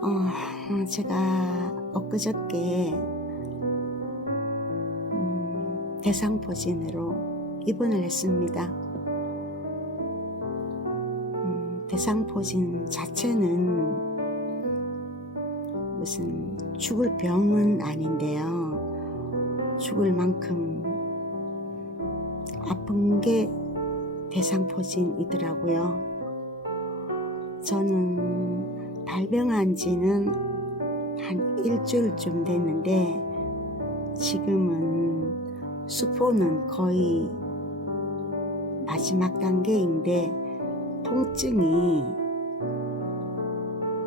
어, 제가 엊그저께 음, 대상포진으로 입원을 했습니다. 음, 대상포진 자체는 무슨 죽을 병은 아닌데요. 죽을 만큼 아픈 게 대상포진이더라고요. 저는 발병한 지는 한 일주일쯤 됐는데 지금은 수포는 거의 마지막 단계인데 통증이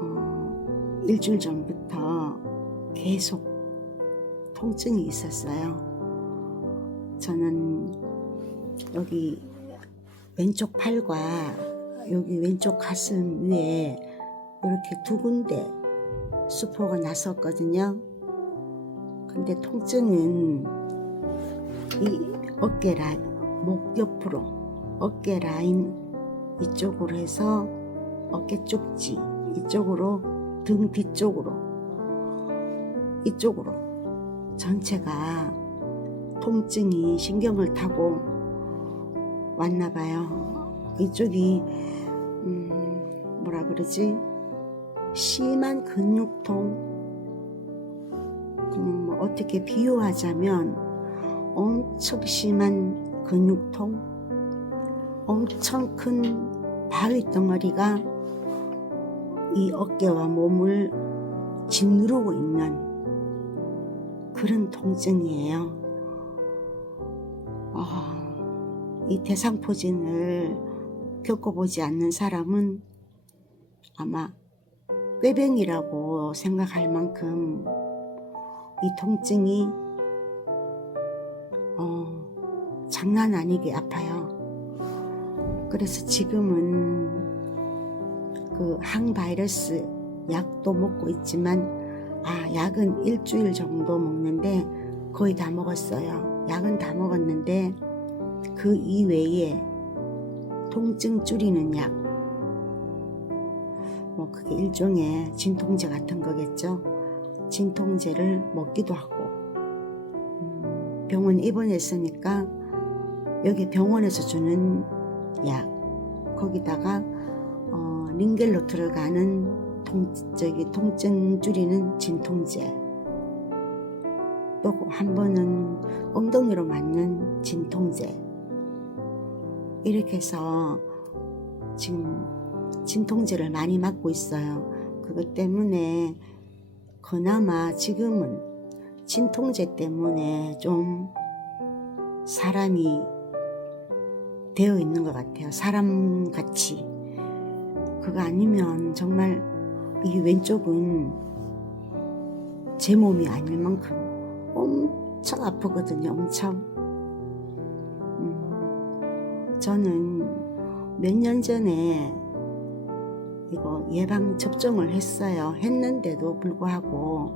어, 일주일 전부터 계속 통증이 있었어요. 저는 여기 왼쪽 팔과 여기 왼쪽 가슴 위에 이렇게 두 군데 수포가 났었거든요. 근데 통증은 이 어깨 라인, 목 옆으로 어깨 라인 이쪽으로 해서 어깨 쪽지 이쪽으로 등 뒤쪽으로 이쪽으로 전체가 통증이 신경을 타고 왔나 봐요. 이쪽이 음, 뭐라 그러지? 심한 근육통 뭐 어떻게 비유하자면 엄청 심한 근육통 엄청 큰 바위 덩어리가 이 어깨와 몸을 짓누르고 있는 그런 통증이에요. 아, 이 대상포진을 겪어보지 않는 사람은 아마 꾀병이라고 생각할 만큼 이 통증이 어, 장난 아니게 아파요. 그래서 지금은 그 항바이러스 약도 먹고 있지만 아 약은 일주일 정도 먹는데 거의 다 먹었어요. 약은 다 먹었는데 그 이외에 통증 줄이는 약, 뭐 그게 일종의 진통제 같은 거겠죠. 진통제를 먹기도 하고. 음, 병원 입원했으니까 여기 병원에서 주는 약 거기다가 어, 링겔로 들어가는 통, 저기 통증 줄이는 진통제. 또 한 번은 엉덩이로 맞는 진통제. 이렇게 해서 지금 진통제를 많이 맞고 있어요. 그것 때문에 그나마 지금은 진통제 때문에 좀 사람이 되어 있는 것 같아요. 사람 같이. 그거 아니면 정말 이 왼쪽은 제 몸이 아닐 만큼 엄청 아프거든요. 엄청. 음, 저는 몇 년 전에 이거 예방 접종을 했어요. 했는데도 불구하고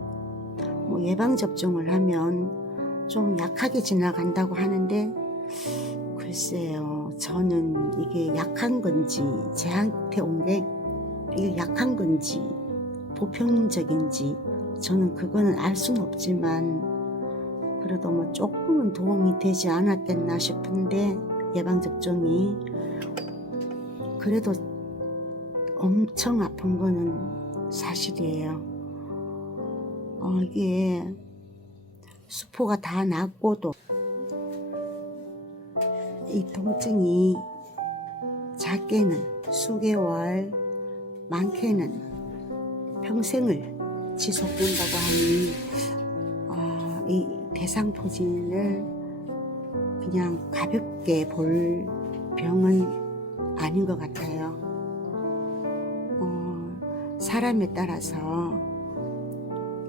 뭐 예방 접종을 하면 좀 약하게 지나간다고 하는데 글쎄요. 저는 이게 약한 건지 제한테 온 게 이게 약한 건지 보편적인지 저는 그거는 알 수는 없지만 그래도 뭐 조금은 도움이 되지 않았겠나 싶은데 예방 접종이 그래도 엄청 아픈 거는 사실이에요. 어, 이게 수포가 다 났고도 이 통증이 작게는 수개월, 많게는 평생을 지속된다고 하니 어, 이 대상포진을 그냥 가볍게 볼 병은 아닌 것 같아요. 사람에 따라서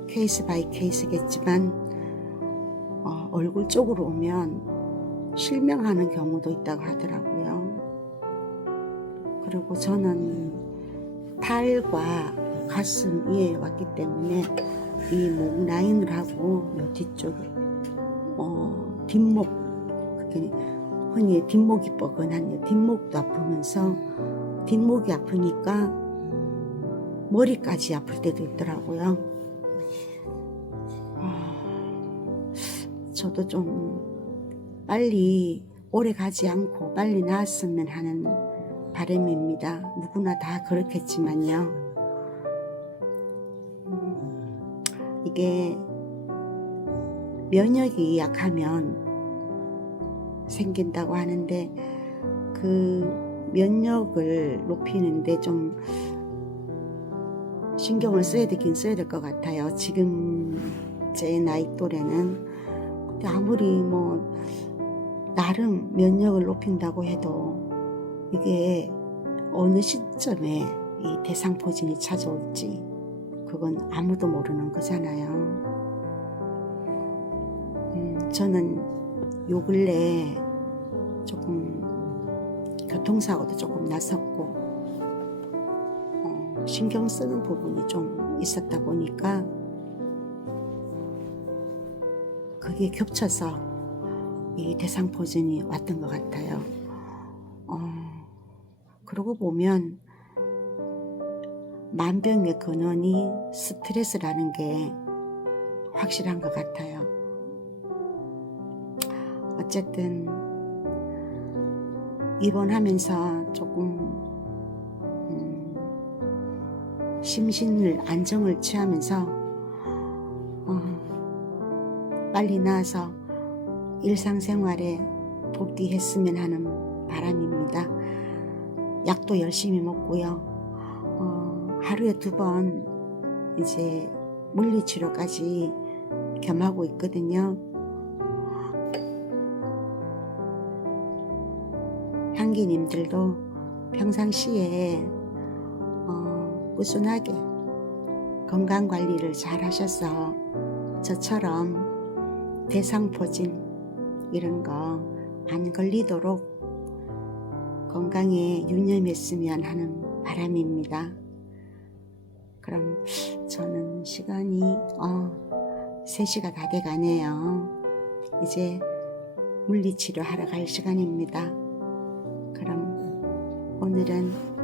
케이스 바이 케이스겠지만 어, 얼굴 쪽으로 오면 실명하는 경우도 있다고 하더라고요. 그리고 저는 팔과 가슴 위에 왔기 때문에 이 목 라인을 하고 요 뒤쪽에 어, 뒷목 흔히 뒷목이 뻐근하네요. 뒷목도 아프면서 뒷목이 아프니까 머리까지 아플 때도 있더라고요. 아, 저도 좀 빨리 오래 가지 않고 빨리 나았으면 하는 바람입니다. 누구나 다 그렇겠지만요. 음, 이게 면역이 약하면 생긴다고 하는데 그 면역을 높이는데 좀 신경을 써야 되긴 써야 될 것 같아요. 지금 제 나이 또래는 아무리 뭐 나름 면역을 높인다고 해도 이게 어느 시점에 이 대상포진이 찾아올지 그건 아무도 모르는 거잖아요. 음, 저는 요 근래 조금 교통사고도 조금 났었고 어, 신경 쓰는 부분이 좀 있었다 보니까 그게 겹쳐서 이 대상 포진이 왔던 것 같아요. 어, 그러고 보면 만병의 근원이 스트레스라는 게 확실한 것 같아요. 어쨌든 입원하면서 조금 심신을 안정을 취하면서 어, 빨리 나아서 일상생활에 복귀했으면 하는 바람입니다. 약도 열심히 먹고요. 어, 하루에 두 번 이제 물리치료까지 겸하고 있거든요. 향기님들도 평상시에 어, 꾸준하게 건강 관리를 잘 하셔서 저처럼 대상포진 이런 거 안 걸리도록 건강에 유념했으면 하는 바람입니다. 그럼 저는 시간이 어, 3시가 다 돼가네요. 이제 물리치료 하러 갈 시간입니다. 그럼 오늘은